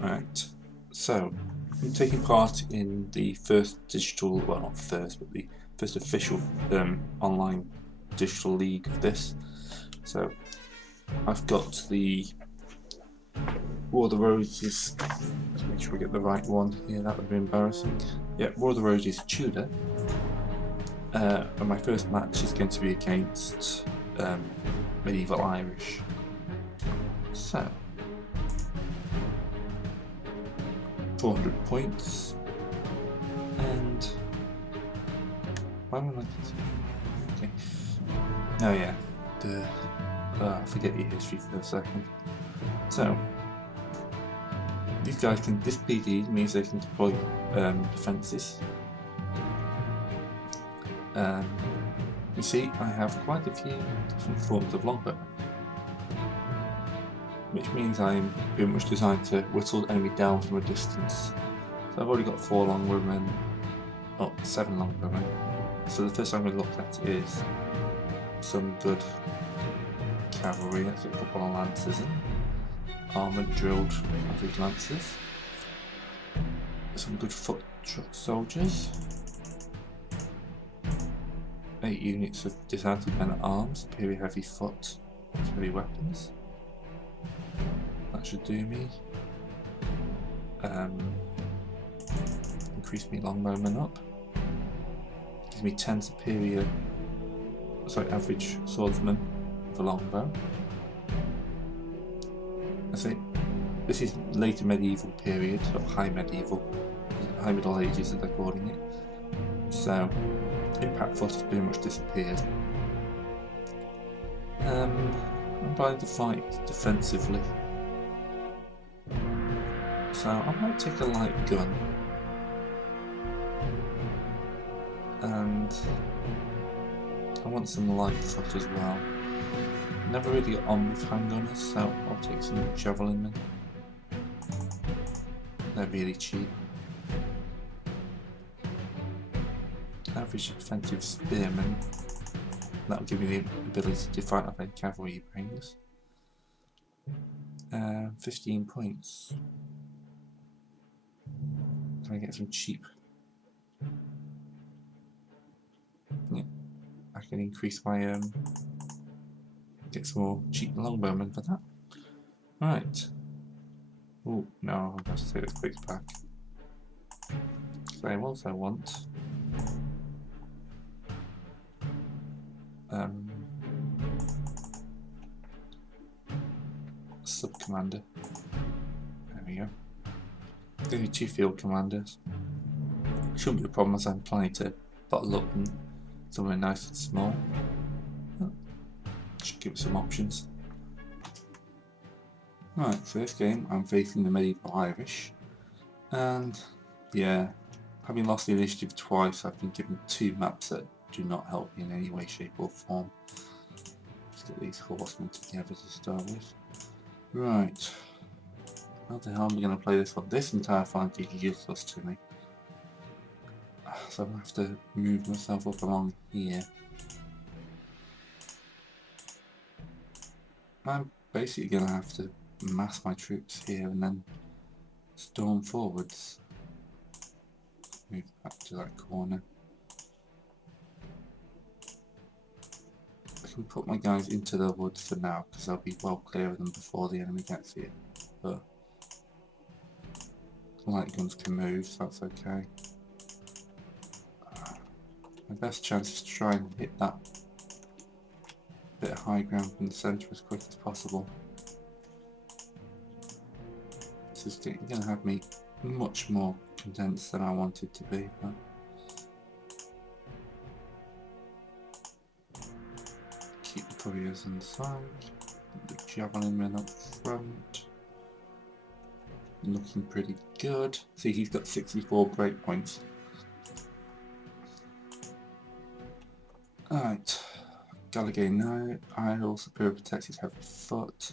Right, so I'm taking part in the first digital, well not first, but the first official online digital league of this. So I've got the War of the Roses, let's make sure we get the right one here, that would be embarrassing. Yeah, War of the Roses Tudor. And my first match is going to be against Medieval Irish. So 400 points, and why am I like this? Okay. Oh yeah, forget your history for a second. So these guys can. This PD means they can deploy defences. You see, I have quite a few different forms of longbow, which means I'm pretty much designed to whittle the enemy down from a distance. So I've already got 4 longbowmen, oh, 7 longbowmen. So the first thing I'm going to look at is some good cavalry. Let's get a couple of lancers in, armoured drilled average lancers, some good foot soldiers, 8 units of dismounted men at arms, superior heavy foot, heavy weapons. That should do me. Increase me longbowmen up. Gives me 10 average swordsmen with a longbow. That's it. This is later medieval period, or high medieval, high middle ages as they're calling it. So impact foot has pretty much disappeared. I'm trying to fight defensively, so I might take a light gun, and I want some light foot as well. Never really got on with handgunners, so I'll take some javelin men. They're really cheap. Average defensive spearmen. That'll give me the ability to fight off any cavalry he brings. 15 points. Can I get some cheap? Yeah, I can increase my get some more cheap longbowmen for that. Right. Oh no, I have to take this quick back. So I also want sub commander. There we go. Give me 2 field commanders. Shouldn't be a problem as I'm planning to bottle up and somewhere nice and small. Should give it some options. Right, for this game I'm facing the Medieval Irish, and yeah, having lost the initiative twice, I've been given 2 maps that do not help me in any way, shape or form. Let's get these horsemen together to start with. Right, how the hell am I going to play this one? This entire flank is useless to me, so I'm going to have to move myself up along here. I'm basically going to have to mass my troops here and then storm forwards. Move back to that corner. I can put my guys into the woods for now because I'll be well clear of them before the enemy gets here. But light guns can move, so that's okay. My best chance is to try and hit that bit of high ground in the centre as quick as possible. This is going to have me much more condensed than I want it to be. But keep the couriers on the side, the javelin men up front. Looking pretty good. See, he's got 64 breakpoints. Alright, Gallagher now. Idle, superior protected heavy foot.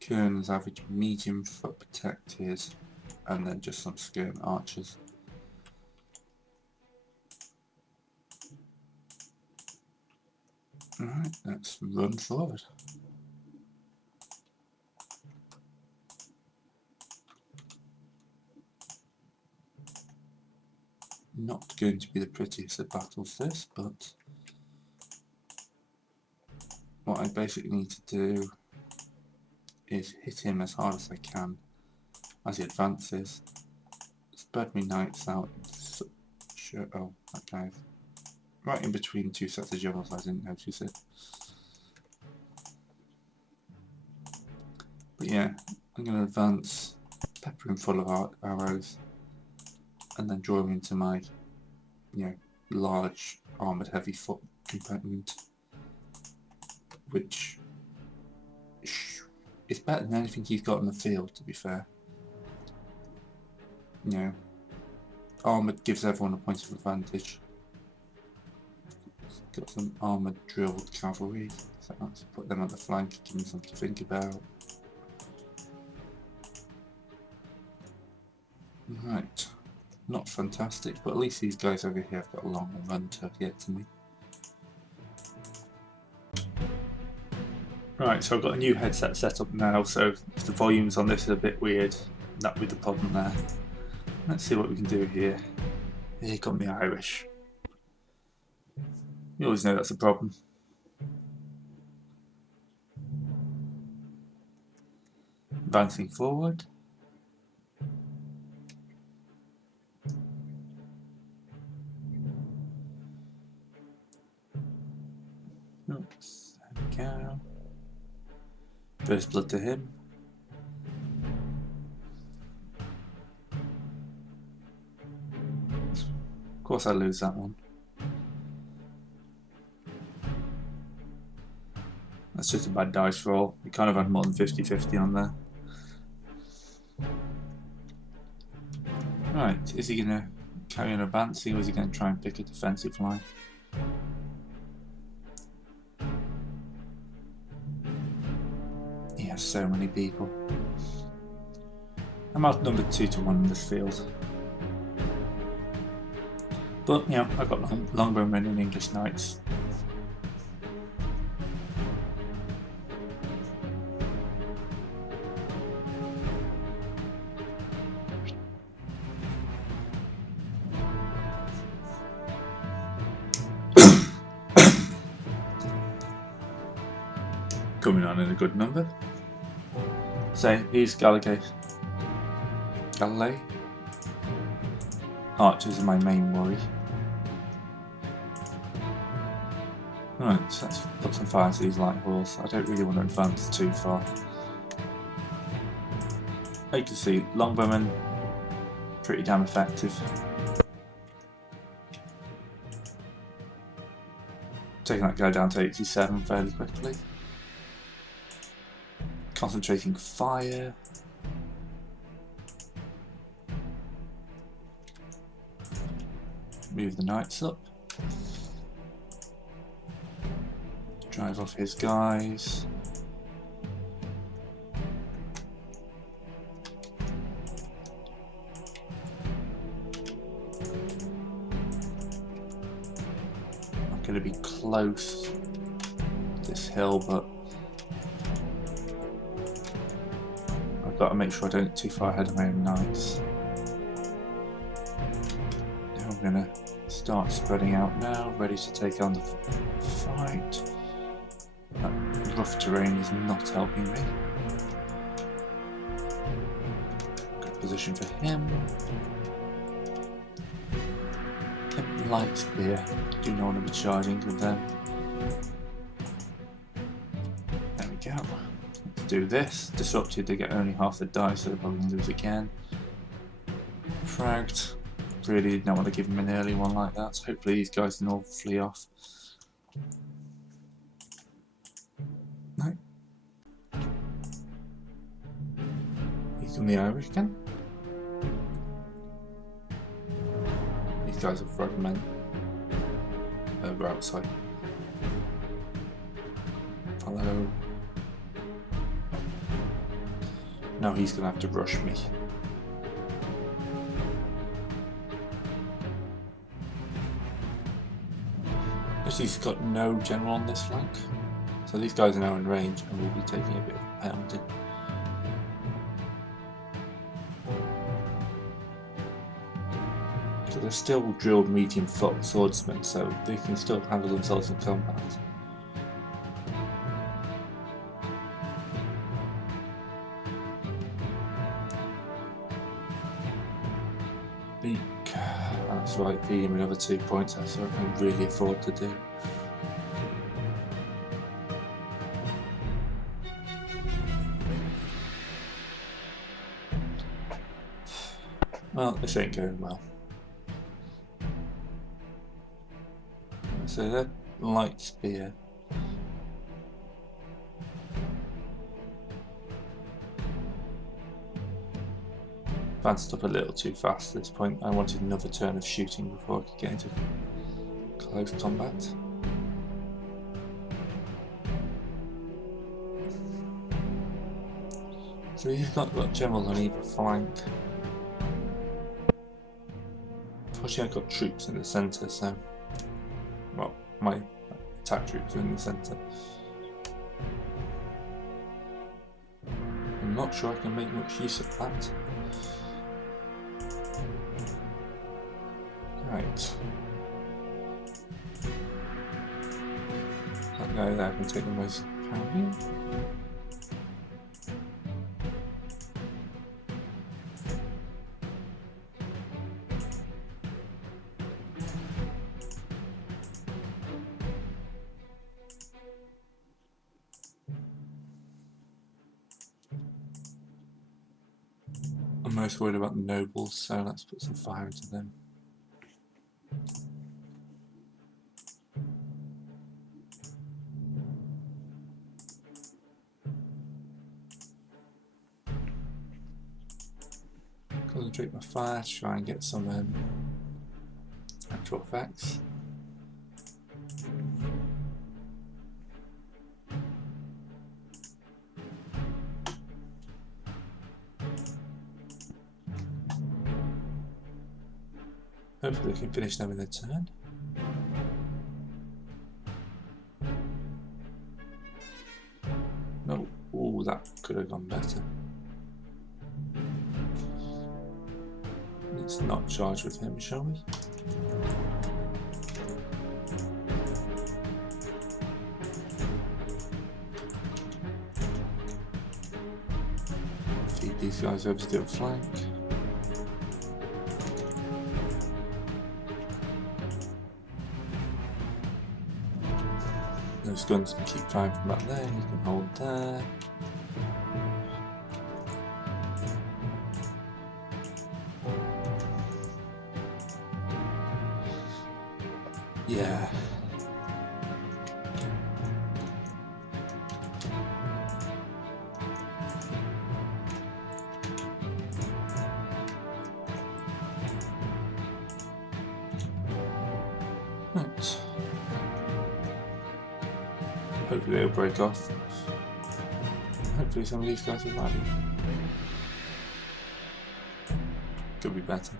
Kern's average medium foot protected. And then just some skirm archers. Alright, let's run forward. not going to be the prettiest of battles this, but what I basically need to do is hit him as hard as I can as he advances, spread my knights out in such a, oh, that guy's right in between two sets of generals, I didn't notice it. But yeah, I'm going to advance, pepper him full of arrows, and then draw him into my, large armoured heavy foot component, which is better than anything he's got in the field, to be fair. Armoured gives everyone a point of advantage. Got some armoured drilled cavalry, so let's put them at the flank, give them something to think about. Right, not fantastic, but at least these guys over here have got a long run to get to me. Right, so I've got a new headset set up now, so if the volumes on this are a bit weird, that'll be the problem there. Let's see what we can do here. Here come the Irish. You always know that's a problem. Advancing forward. Oops, there we go. First blood to him. Of course I lose that one. That's just a bad dice roll. We kind of had more than 50-50 on there. Right, is he going to carry on advancing, or is he going to try and pick a defensive line? He has so many people. I'm outnumbered 2-1 in this field. But, I've got longbowmen and English knights. Coming on in a good number. So, here's Galilei. Archers are my main worry. Right, so let's put some fire to these light horse. I don't really want to advance too far. You can see, longbowmen, pretty damn effective. Taking that guy down to 87 fairly quickly. Concentrating fire. Move the knights up. Drive off his guys. I'm going to be close to this hill, but I've got to make sure I don't get too far ahead of my own knights. Now I'm going to start spreading out now, ready to take on the fight. That rough terrain is not helping me. Good position for him. Light spear. Do not want to be charging with them. There we go. Let's do this. Disrupted, they get only half the dice, so they're probably going to lose again. Fragged. Really did not want to give him an early one like that. Hopefully these guys can all flee off. No. He's on the Irish again. These guys are fragment. We're outside. Follow. Now he's going to have to rush me. He's got no general on this flank, so these guys are now in range and will be taking a bit of a pounding. So they're still drilled medium foot swordsmen, so they can still handle themselves in combat. Beak. That's right, feed him another 2 points. That's what I can really afford to do. Well, this ain't going well. So that light spear. Advanced up a little too fast at this point. I wanted another turn of shooting before I could get into close combat. So he's got generals on either flank. Unfortunately, I've got troops in the centre, so well, my attack troops are in the centre. I'm not sure I can make much use of that. Right. That guy there can take the most pounding. I'm most worried about the nobles, so let's put some fire into them. Concentrate my fire to try and get some actual effects. Hopefully we can finish them in a turn. No, oh, that could have gone better. Let's not charge with him, shall we? Feed these guys over to the flank. Those guns can keep firing from back there, you can hold there. Yeah. Right. Hopefully they'll break off. Hopefully some of these guys will rally. Could be better.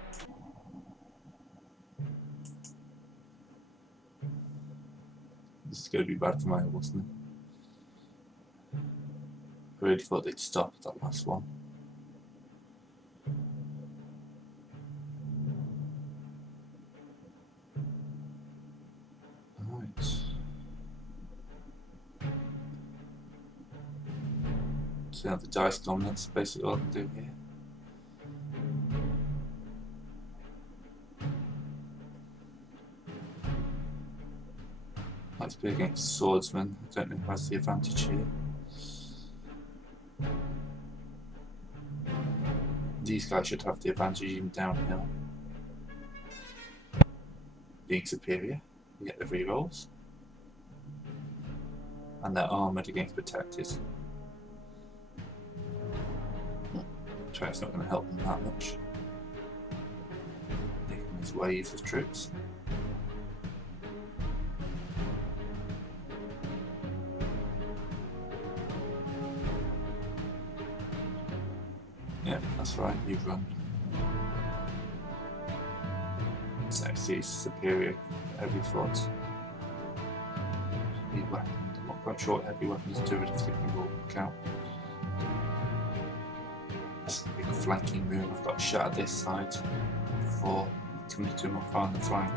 This is going to be bad for my wasn't it? I really thought they'd stop at that last one. Alright. So now the dice gone, that's basically all I can do here. Let's be against swordsmen. I don't know if that's the advantage here. These guys should have the advantage even downhill. Being superior, you get the rerolls. And they're armoured against protected. It's not going to help them that much. Taking these waves of troops. Yeah, that's right, you run. It's actually superior heavy foot. Heavy weapons. I'm not quite sure what heavy weapons do it if they can all count. It's a big flanking move. I've got a shot at this side before for me to move on the flank.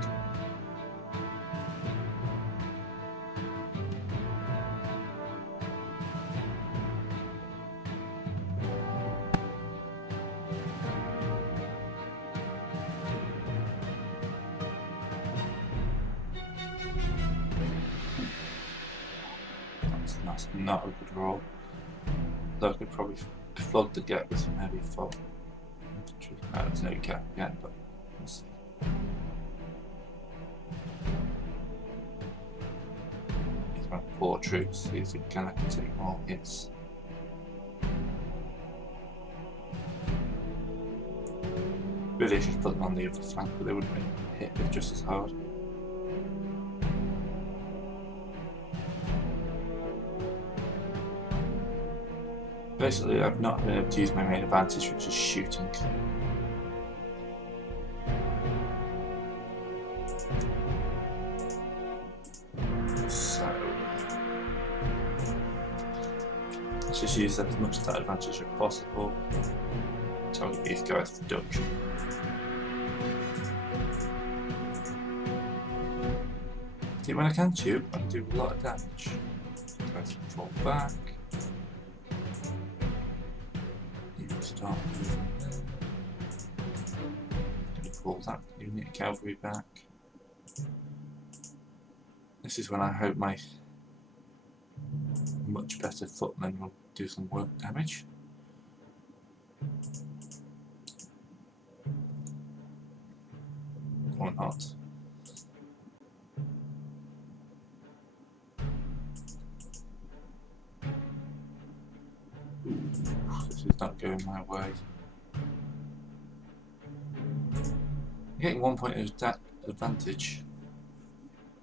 That's not a good roll. Though I could probably flood the gap with some heavy foot infantry. There's no gap yet, but we'll see. Here's my poor troops. See if we can take more hits. Really, I should put them on the other flank, but they wouldn't have been hit just as hard. Basically, I've not been able to use my main advantage, which is shooting. So, let's just use as much of that advantage as possible. Target these guys for reduction. See, when I can shoot, I can do a lot of damage. Guys can fall back. Start moving there. Pull that unit of cavalry back. This is when I hope my much better footmen will do some work damage. Or not. This is not going my way. I'm getting 1 point of advantage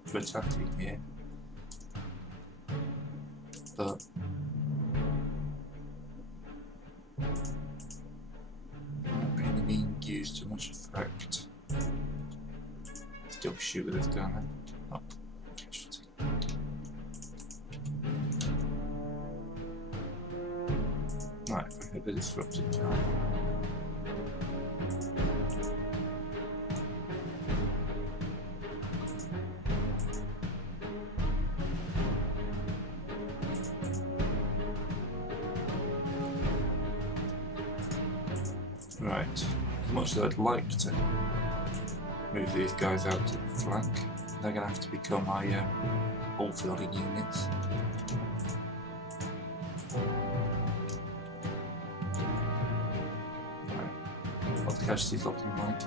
for attacking here, but not really being used to much effect. Still shoot with this gun. Oh, casualty. Right, if I hit the disrupted guy. Right, as much as I'd like to move these guys out to the flank, they're going to have to become my all fielding units. What's the casualties looking like?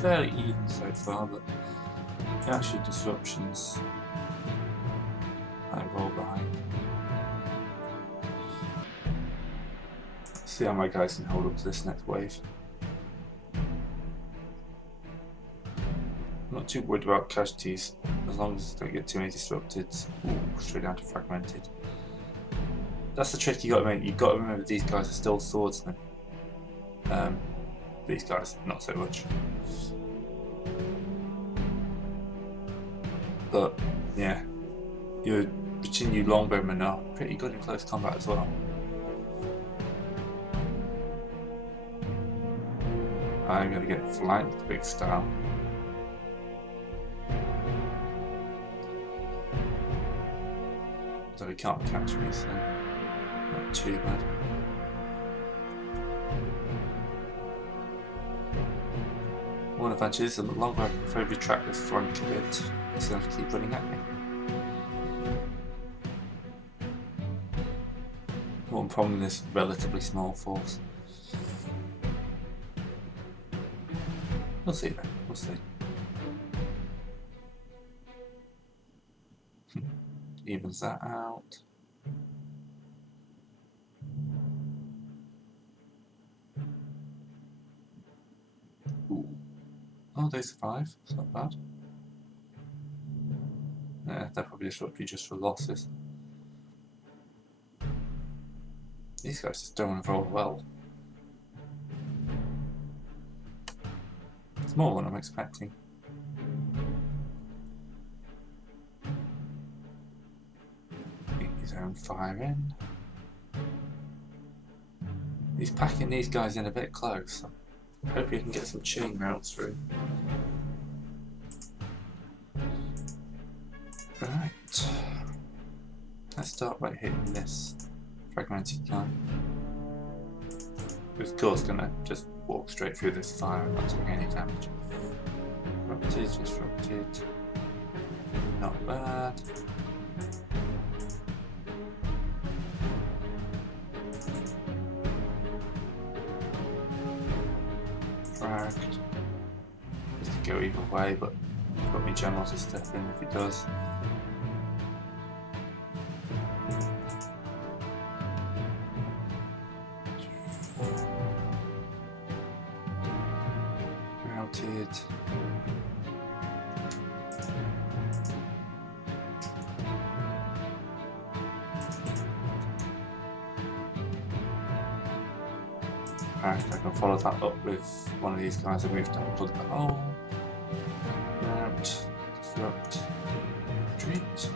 Fairly even so far, but the actual disruptions I roll behind. Let's see how my guys can hold up to this next wave. I'm not too worried about casualties as long as I don't get too many disrupted. Ooh, straight down to fragmented. That's the trick you got to make. You've got to remember these guys are still swordsmen. These guys, not so much. But yeah, between you longbowmen are pretty good in close combat as well. I'm going to get flanked big style. So he can't catch me, so not too bad. One advantage is the longer I can probably retract this flank a bit, it's going to keep running at me. One problem with this relatively small force. We'll see then, we'll see. Evens that out. Ooh. Oh, they survive. It's not bad. Yeah, they're probably just for losses. These guys just don't want to roll well. It's more than I'm expecting. Get his own fire in. He's packing these guys in a bit close. Hope you can get some chain routes through. Right. Let's start by hitting this fragmented guy. Who's of course gonna just walk straight through this fire and not doing any damage. Disrupted. Not bad. Fragged. This could go either way, but I've got my general to step in if it does. Routed. Alright, I can follow that up with one of these guys. I moved down, plug the hole. Route, disrupt, retreat.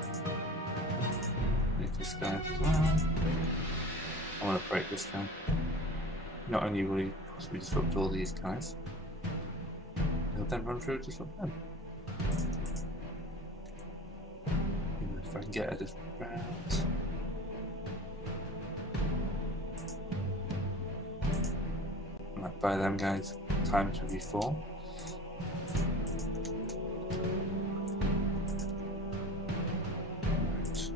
Make this guy up as well. I want to break this guy. Not only will he possibly disrupt all these guys, he'll then run through and disrupt them. Even if I can get a different route. Right, by them guys, time to reform. Right.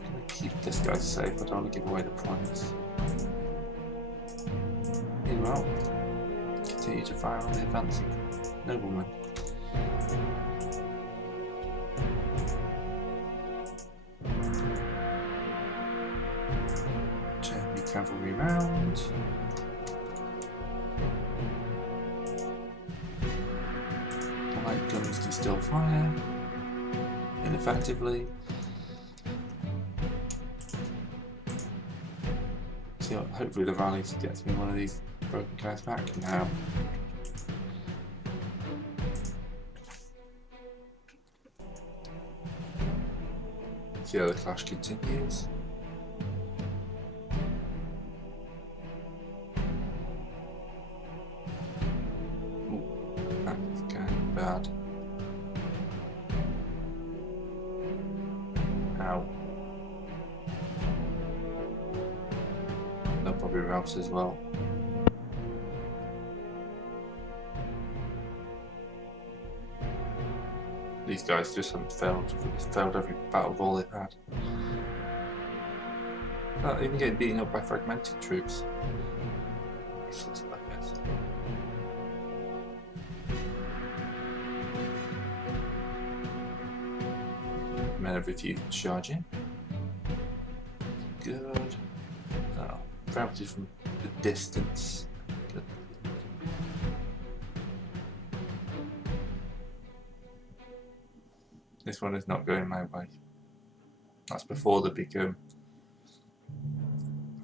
Gonna keep this guy safe, I don't want to give away the points. Meanwhile, continue to fire on the advancing noblemen. Cavalry round. The light guns can still fire ineffectively. So hopefully the rally gets me one of these broken guys back now. See how the clash continues. Bad. Ow. They'll probably rout as well. These guys just haven't failed. They've failed every battle ball they've had. Not even getting beaten up by fragmented troops. Useless buggers. Men have refused to charge in. Good. Oh, routed from the distance. Good. This one is not going my way. That's before the big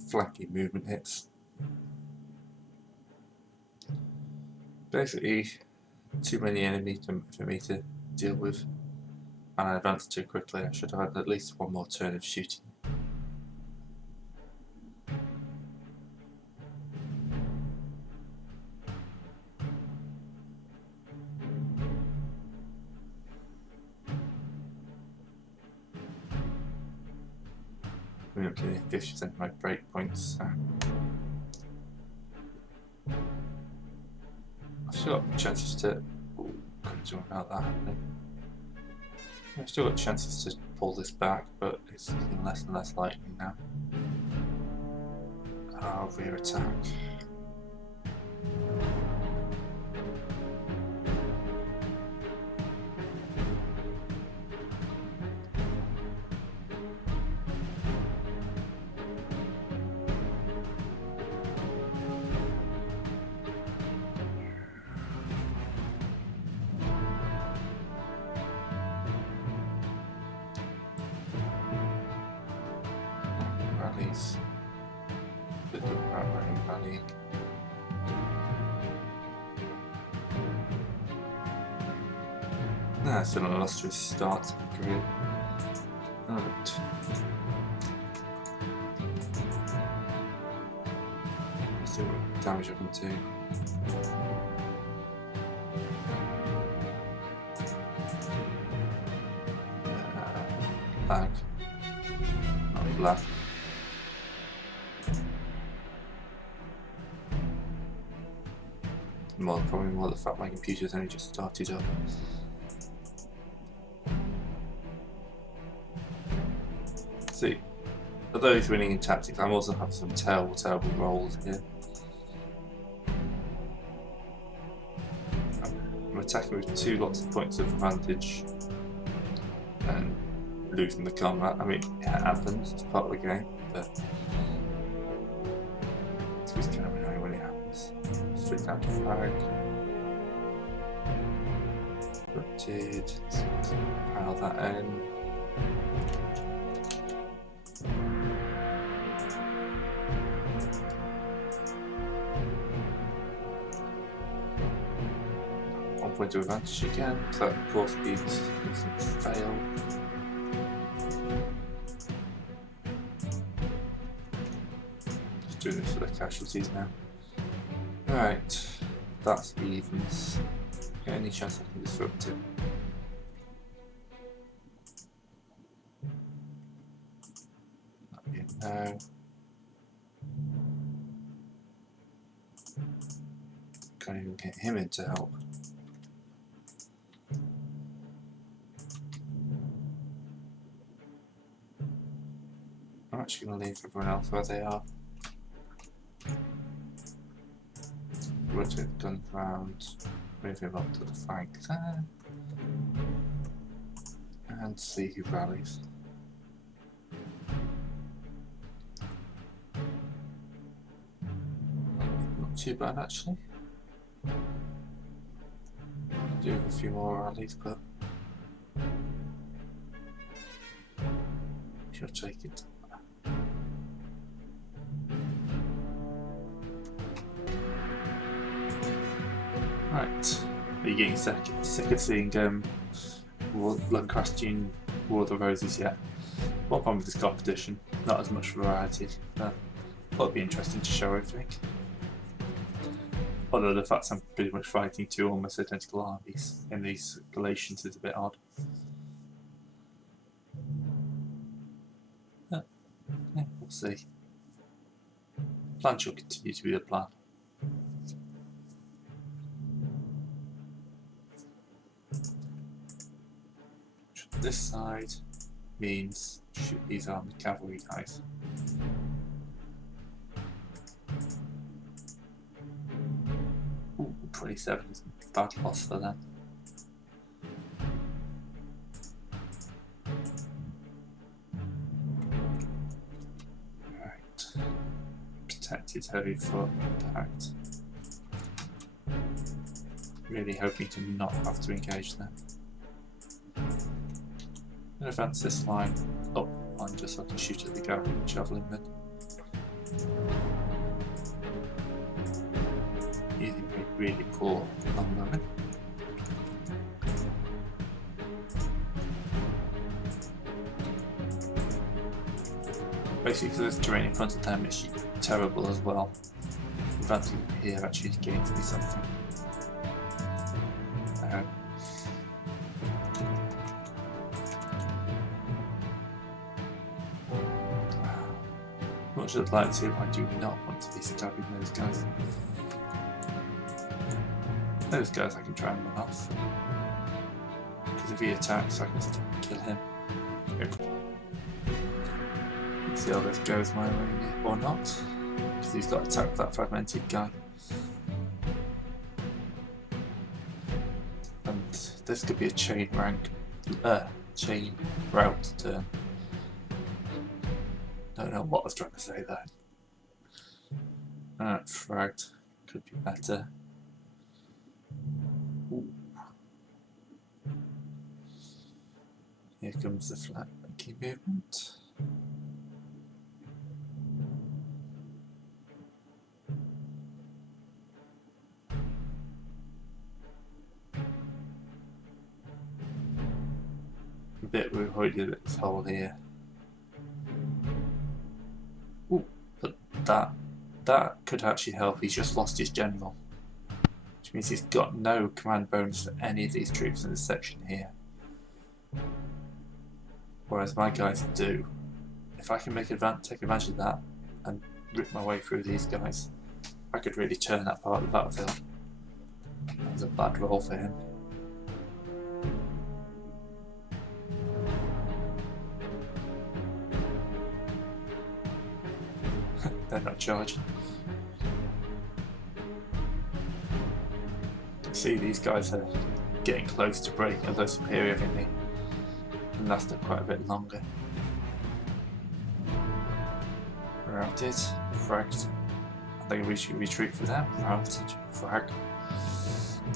flanking movement hits. Basically, too many enemies for me to deal with. And I advanced too quickly. I should have had at least one more turn of shooting. We're up to 50% of my break points. I've still got chances to. Ooh, couldn't do about that happening. I've still got chances to pull this back, but it's getting less and less likely now. Rear attack. Rallies. Bit of rallying. Nah, still an illustrious start to the career. Alright. see what damage I can do. Bag. Not black. Probably more the fact my computer's only just started up. See, although he's winning in tactics, I'm also having some terrible rolls here. I'm attacking with lots of points of advantage and losing the combat. I mean, it happens, it's part of the game, but it's just kind of annoying when it happens. Flip out the flag. Corrupted. Pile that in. Point of advantage again, so that of course means fail. Just doing this for the casualties now. Alright, that's the evens. Any chance I can disrupt it? Not yet, no. Can't even get him in to help. I'm actually going to leave everyone else where they are. Rotate the guns round, move him up to the flank there, and see who rallies. Not too bad actually. Do have a few more rallies, but she'll take it. Right, are you getting sick of seeing Lovecraftian War of the Roses yet? One problem with this competition, not as much variety, but thought it'd be interesting to show everything. Although the fact I'm pretty much fighting two almost identical armies in these Galatians is a bit odd. Yeah, we'll see. Plan shall continue to be the plan. This side means shoot these armed cavalry guys. Ooh, 27 is a bad loss for them. Right. Protected heavy foot impact. Really hoping to not have to engage them. Advance this line up on just so I can shoot at the javelin men. Using really poor long-movement. Basically, because there's terrain in front of them, it's terrible as well. Advancing here actually gains me something. Much as I'd like to, I do not want to be stabbing those guys. Those guys I can try and run off. Because if he attacks, I can still kill him. Let's see how this goes my way or not. Because he's got to attack that fragmented guy. And this could be a chain route turn. Don't know what I was trying to say there. Fragged could be better. Ooh. Here comes the flanking movement. A bit we're holding this hole here. Ooh, but that that could actually help. He's just lost his general, which means he's got no command bonus for any of these troops in this section here. Whereas my guys do. If I can take advantage of that and rip my way through these guys, I could really turn that part of the battlefield. That was a bad roll for him. They're not charging. See, these guys are getting close to breaking, although superior in me, and lasted quite a bit longer. Routed, fragged. I think we should retreat for them. Routed, frag.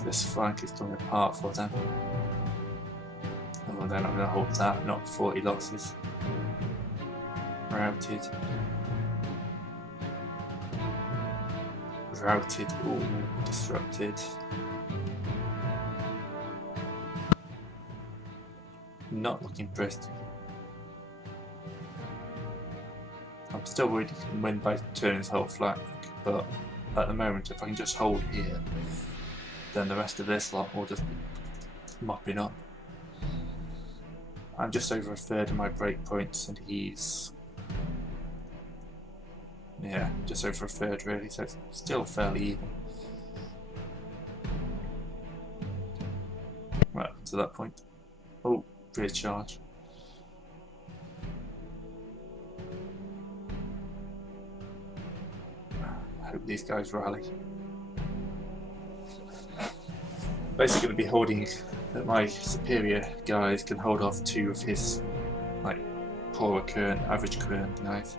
This flank is coming apart for them. Oh, they're not going to hold that, not 40 losses. Routed. Routed, ooh, disrupted. Not looking pretty. I'm still worried he can win by turning his whole flank, but at the moment, if I can just hold here, then the rest of this lot will just be mopping up. I'm just over a third of my break points, and he's, yeah, just over a third really, so it's still fairly even. Right, to that point. Oh, rear charge. I hope these guys rally. Basically going to be holding that my superior guys can hold off two of his like poorer current, average current guys.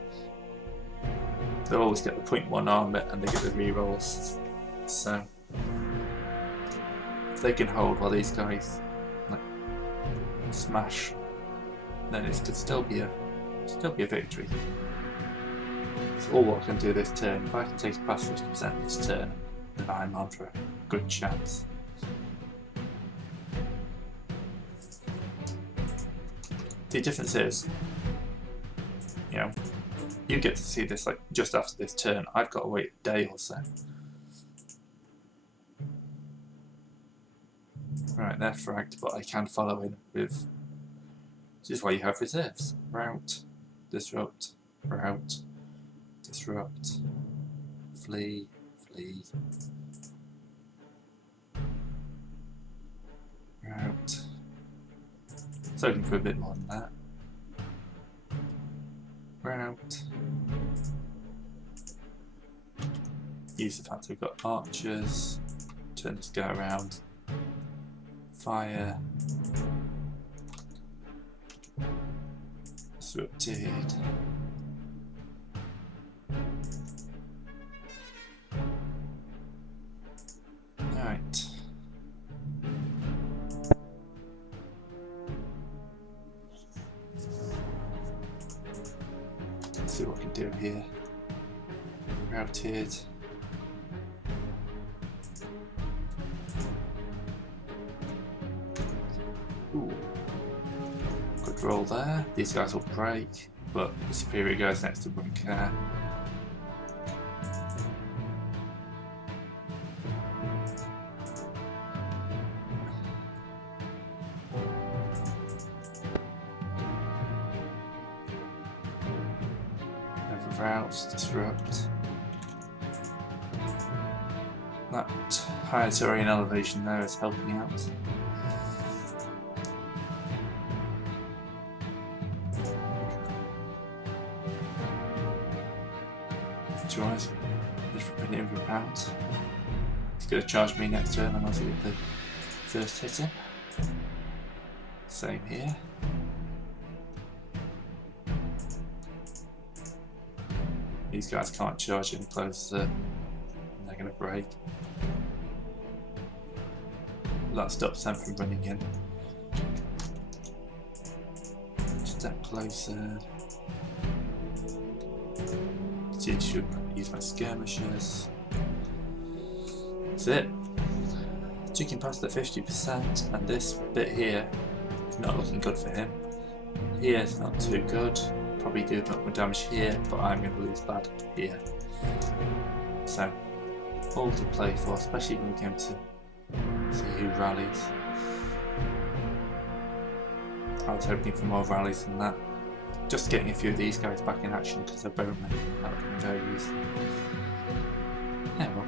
They'll always get the 0.1 armor and they get the rerolls. So if they can hold while these guys like smash, then it could still be a victory. It's all what I can do this turn. If I can take past 50% this turn, then I'm on for a good chance. The difference is, you know, you get to see this like just after this turn. I've got to wait a day or so. Right, they're fragged, but I can follow in with. This is why you have reserves. Rout, disrupt, rout, disrupt, flee, flee, rout. So looking for a bit more than that. Rout. Use the fact we've got archers. Turn this guy around. Fire. Disrupted. Alright. Let's see what we can do here. Routed. Ooh. Good roll there. These guys will break, but the superior guys next to won't care. Routes, disrupt. That higher terrain elevation there is helping out. Tries. Just put it in for pounds. He's going to charge me next turn and I'll get the first hit in. Same here. These guys can't charge any closer, they're going to break. That stops them from running in. Step closer. Should use my skirmishes. That's it. Ticking past the 50%, and this bit here is not looking good for him. Here it's not too good. Probably do a lot more damage here, but I'm going to lose bad here. So, all to play for, especially when we came to see who rallies. I was hoping for more rallies than that. Just getting a few of these guys back in action because they're both making that would be very useful. Yeah, well.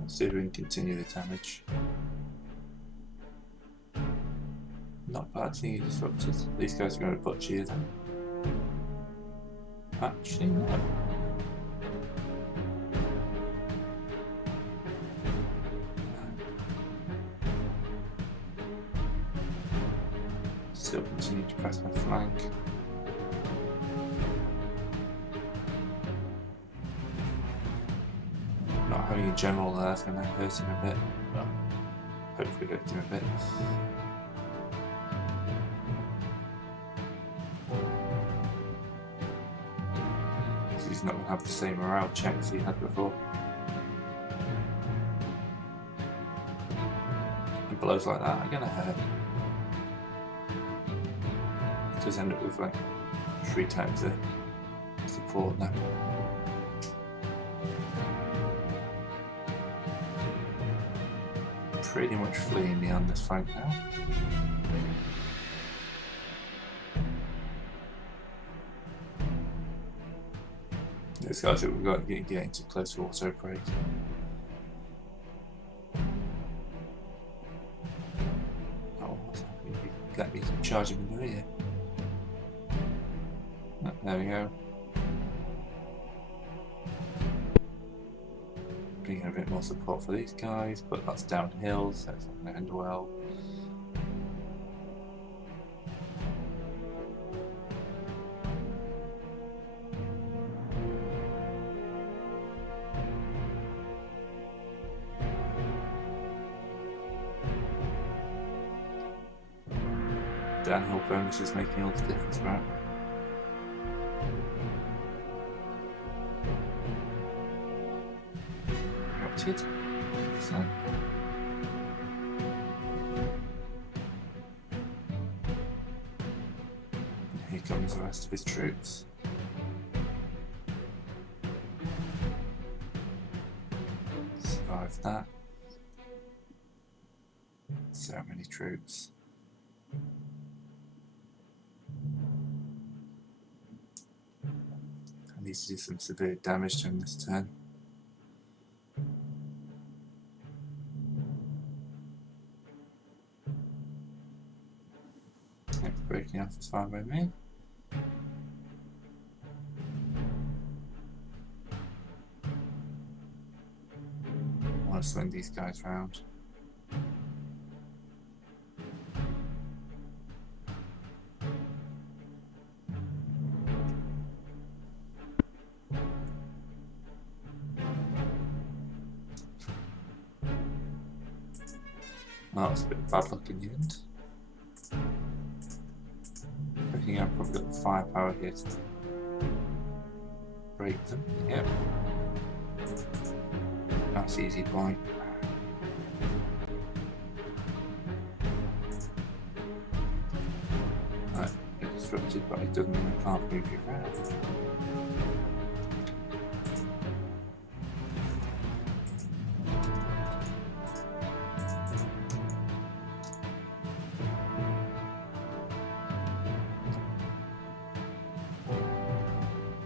Let's see if we can continue the damage. Not bad seeing disrupted. These guys are going to butcher you then. Actually, no. Still continue to press my flank. Not having a general there is going to hurt him a bit. Well, hopefully hurt him a bit. He's not going to have the same morale checks he had before. And blows like that are going to hurt. It does end up with like 3 times the support now. Pretty much fleeing beyond this flank now. These guys that we've got to get into close auto break. Oh, what's happening? Let me charge him in the rear. Oh, there we go. Bringing a bit more support for these guys, but that's downhill, so it's not going to end well. Downhill bonus is making all the difference, right? Erupted. Excellent. And here comes the rest of his troops. Survived that. So many troops. I need to do some severe damage during this turn. Yep, breaking off is fine by me. I want to swing these guys round. Well, that's a bit bad luck in the end. I think I've probably got the firepower here to break them. Yep. That's easy point. Right, get disrupted, but it doesn't mean I can't move you around.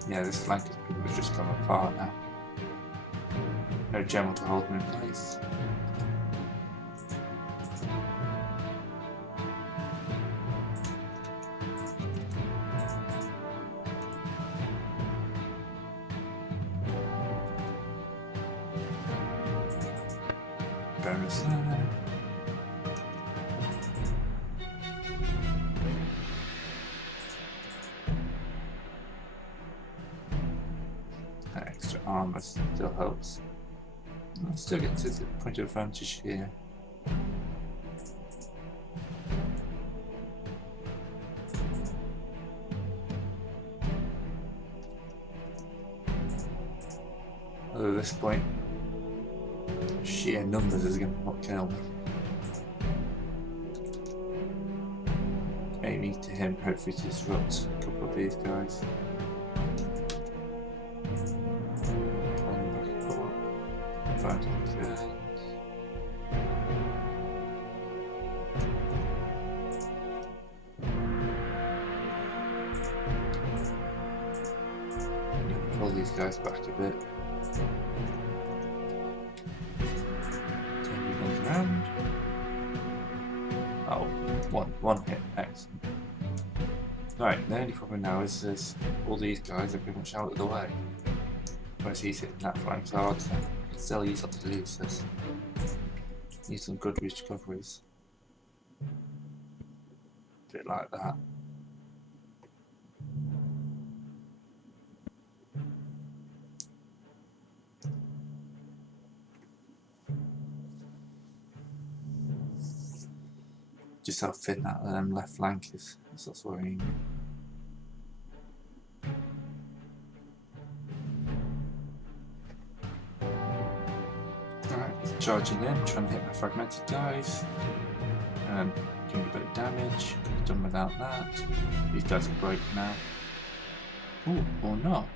Yeah, this flank has pretty much just come apart now. No general to hold him in place. Bonus there. Extra armor still helps. I'll still get to the point of advantage here. Although at this point, sheer numbers is going to not kill me. aiming to him, hopefully to disrupt a couple of these guys. Pulling back up, fighting again. Pull these guys back a bit. Turn your guns around. Oh, one hit, excellent. Right, the only problem now is all these guys are pretty much out of the way. Whereas he's hitting that flank so hard, so it's still easy to lose this. Need some good recoveries. A bit like that. Just how thin that left flank is. That's worrying me. Alright, charging in, trying to hit my fragmented guys. And doing a bit of damage. Could have done without that. These guys are broken now. Ooh, or not.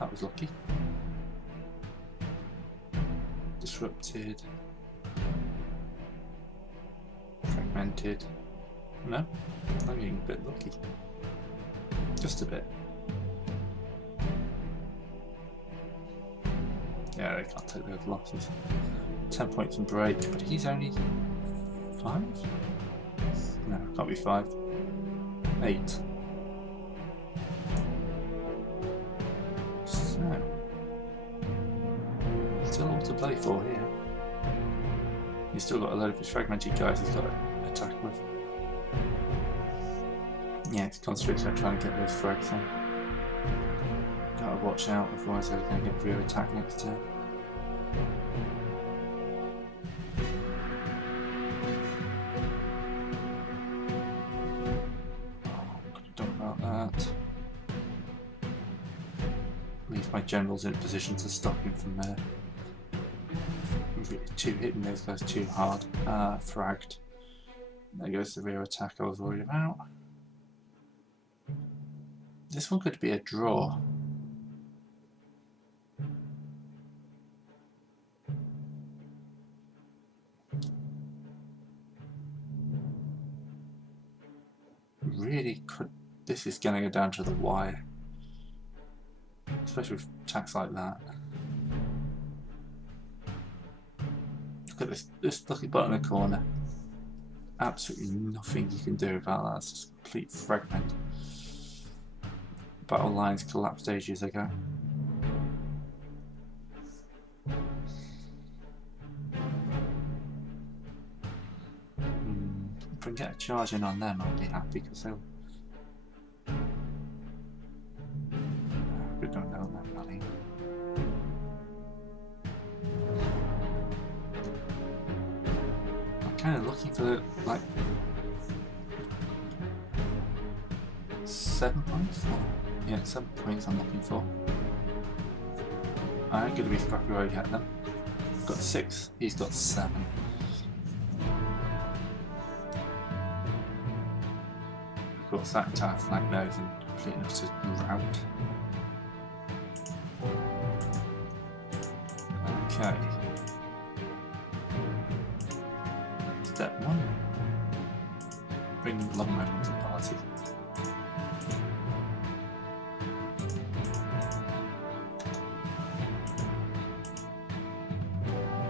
That was lucky. Disrupted. Fragmented. No, I'm getting a bit lucky. Just a bit. Yeah, they can't take those losses. 10 points and break, but he's only 5? No, can't be 5. 8. So, still all to play for here. He's still got a load of his fragmented guys he's got to attack with. Yeah, he's concentrating on trying to get those frags on. Gotta watch out, otherwise they're going to get rear attack next turn. Oh, could have done about that. Leave my generals in a position to stop him from there. Hitting those guys too hard. Fragged. There goes the rear attack I was worried about. This one could be a draw. Really could. This is going to go down to the wire. Especially with attacks like that. Look at this lucky button in the corner. Absolutely nothing you can do about that. It's just a complete fragment. Battle lines collapsed ages ago. If I can get a charge in on them, I'll be happy because they'll. We don't know that rally. I'm kind of looking for like 7 points. Yeah, 7 points I'm looking for. I'm going to be scrappy where I get them. I've got 6, he's got 7. Of course, that entire flank there isn't complete enough to rout. Okay. Step 1. Bring longmen into the party.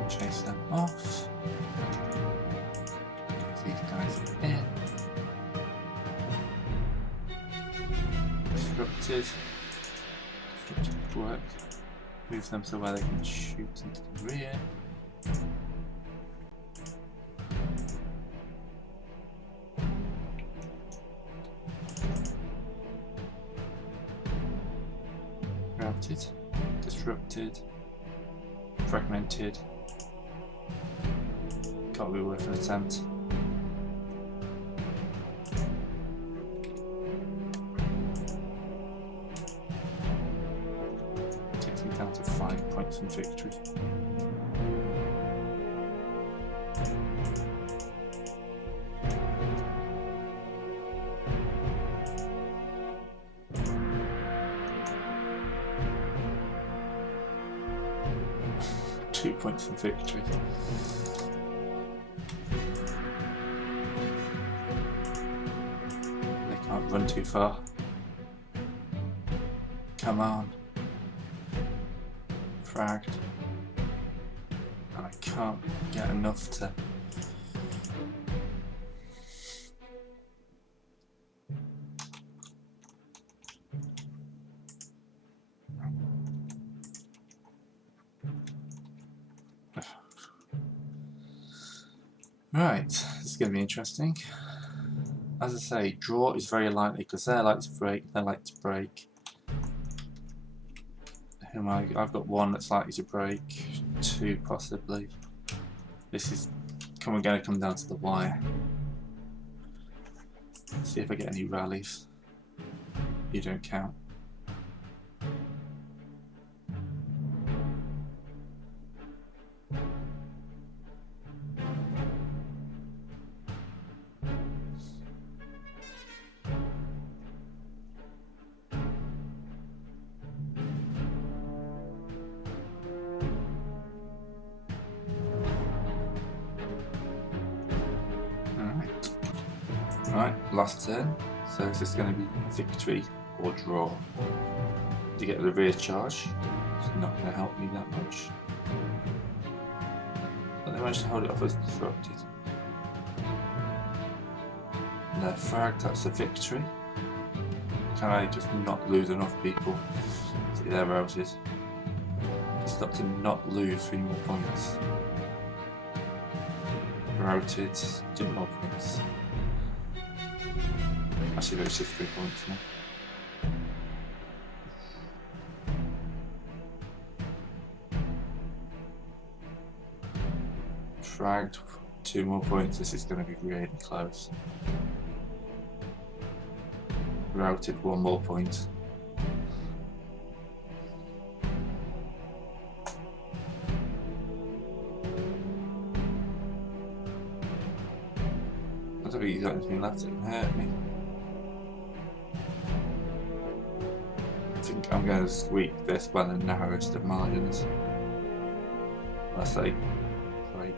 Chase them off. Get these guys in. Disrupted work. Move them so where they can shoot into the rear. Routed, disrupted, fragmented. Can't be worth an attempt. Takes me down to 5 points in victory. points from victory. They can't run too far. Come on. Fragged. And I can't get enough to... Right, this is going to be interesting. As I say, draw is very likely because they like to break. They like to break. Who am I? I've got one that's likely to break. Two possibly. This is going to come down to the wire. See if I get any rallies. You don't count. Right, last turn. So is this going to be victory or draw? To get the rear charge, it's not going to help me that much. But they managed to hold it off as disrupted. And they're fragged, that's a victory. Can I just not lose enough people? See, they're routed. Just got to not lose 3 more points. Routed, 2 more points. Actually, there's just 3 points now. Fragged, 2 more points. This is going to be really close. Routed, 1 more point. I don't think he's got anything left that can hurt me. I think I'm going to squeak this by the narrowest of margins. Unless they break.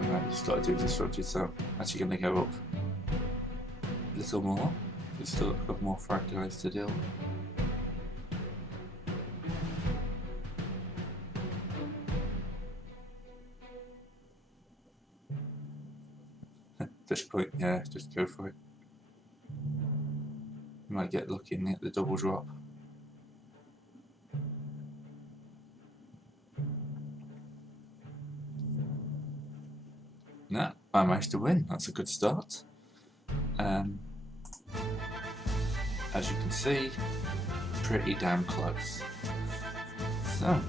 Right, just got to do disrupted, so actually going to go up a little more. We've still got a couple more fractals to deal with. At this point, yeah, just go for it. You might get lucky and hit the double drop. No, I managed to win. That's a good start. As you can see, pretty damn close. So,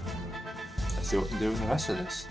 let's see what we can do with the rest of this.